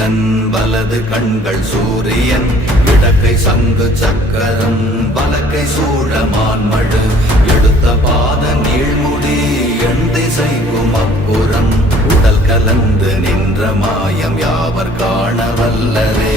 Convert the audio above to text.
இந்திரன் வலது கண்கள் சூரியன் இடக்கை சங்கு சக்கரம் வலக்கை சூழமான்மழு எடுத்த பாத நீழ்முடி எண் திசைக்கும் அப்புறம் உடல் கலந்து நின்ற மாயம் யாவர் காண வல்லரே.